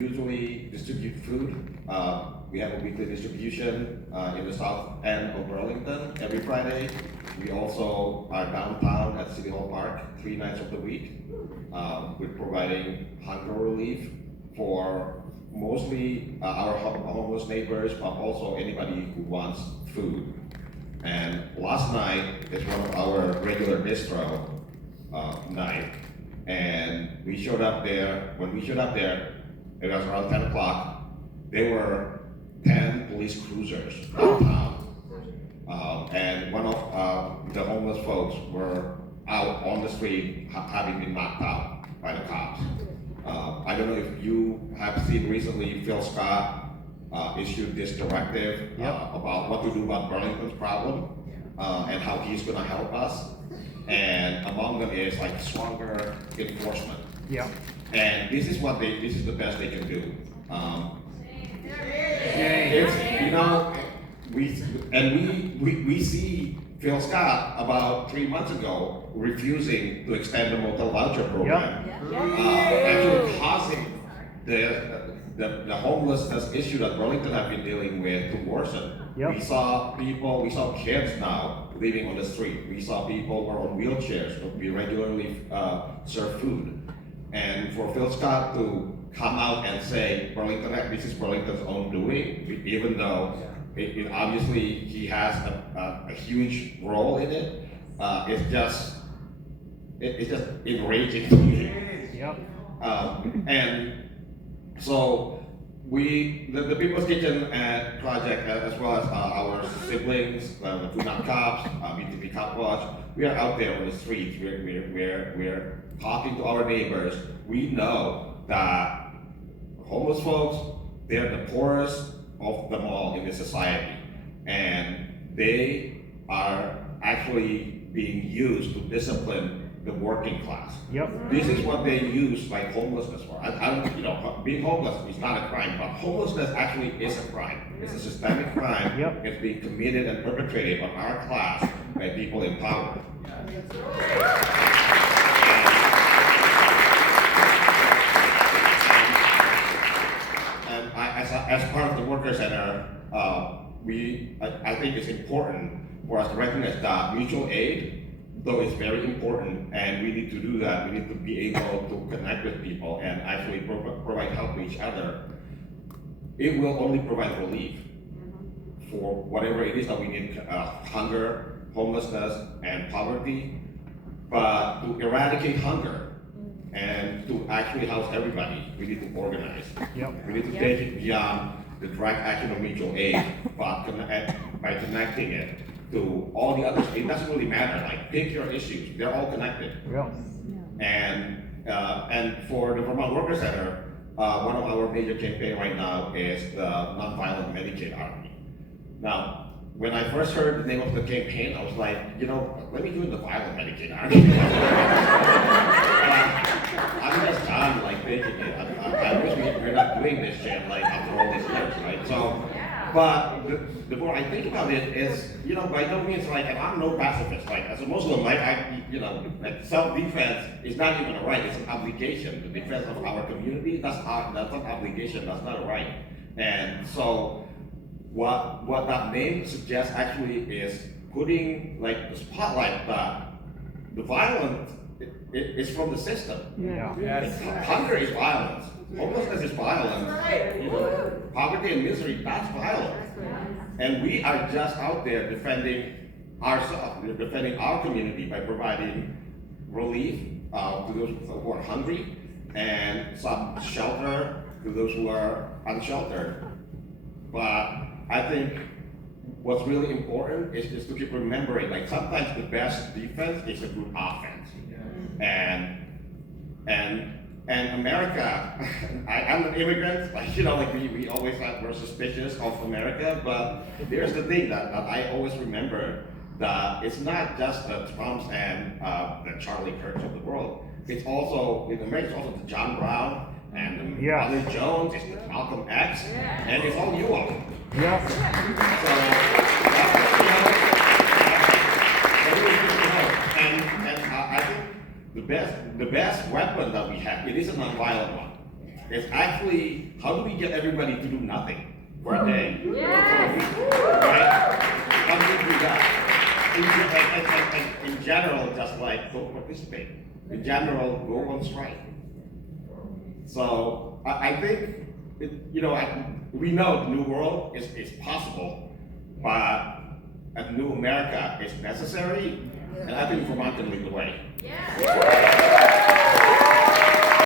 usually distribute food. We have a weekly distribution in the south end of Burlington every Friday. We also are downtown at City Hall Park 3 nights of the week. We're providing hunger relief for mostly our homeless neighbors, but also anybody who wants food. And last night is one of our regular bistro night, and we showed up there. When we showed up there, it was around 10 o'clock. There were 10 police cruisers downtown. And one of the homeless folks were out on the street having been knocked out by the cops. I don't know if you have seen recently, Phil Scott issued this directive about what to do about Burlington's problem and how he's gonna help us. And among them is like stronger enforcement. Yeah. And this is the best they can do. It's, you know, we see Phil Scott about 3 months ago refusing to extend the motel voucher program, actually causing the homelessness issue that Burlington have been dealing with to worsen. Yep. We saw kids now living on the street. We saw people who are on wheelchairs, but we regularly serve food. And for Phil Scott to come out and say this is Burlington's own doing, even though it obviously he has a huge role in it, it's just enraging to me. Yep. And so the People's Kitchen project, as well as our siblings, the Food Not Cops, BTP Cop Watch, we are out there on the streets. We're talking to our neighbors. We know that homeless folks, they're the poorest of them all in this society, and they are actually being used to discipline the working class. Yep. This is what they use like homelessness for. I don't, being homeless is not a crime, but homelessness actually is a crime. It's a systemic crime. Yep. It's being committed and perpetrated on our class by people in power. And as part of the Worker Center, I think it's important for us to recognize that mutual aid, though it's very important, and we need to do that. We need to be able to connect with people and actually provide help to each other. It will only provide relief for whatever it is that we need, hunger, homelessness, and poverty. But to eradicate hunger and to actually house everybody, we need to organize. Yep. We need to take it beyond the direct action of mutual aid, but by connecting it to all the others. It doesn't really matter, like pick your issues, they're all connected. Yep. And for the Vermont Worker Center, one of our major campaign right now is the Nonviolent Medicaid Army. Now, when I first heard the name of the campaign, I was like, let me join the Violent Medicaid Army. I'm just done like taking it. I wish we're not doing this shit like after all these years, right? So, but the more I think about it is, by no means like, and I'm no pacifist. Like as a Muslim, like like self-defense is not even a right; it's an obligation. The defense of our community, that's an obligation. That's not a right. And so, what that name suggests actually is putting like the spotlight that the violence is from the system. Yeah. Yes. Hunger is violence. Homelessness is violence. Poverty and misery, that's violence. And we are just out there defending ourselves. We're defending our community by providing relief to those who are hungry and some shelter to those who are unsheltered. But I think what's really important is just to keep remembering, like sometimes the best defense is a good offense. And America, I'm an immigrant, we always we're suspicious of America, but here's the thing that I always remember, that it's not just the Trumps and the Charlie Kirks of the world. It's also, in America, it's also the John Brown and the Ronald Jones, it's the Malcolm X, and it's all you all. Yep. And I think the best weapon that we have, it is a nonviolent one. It's actually, how do we get everybody to do nothing for a day? Right? How do we do that? In general, just like don't participate. In general, go on strike. So I think, we know the new world is possible, but a new America is necessary, and I think Vermont can lead the way.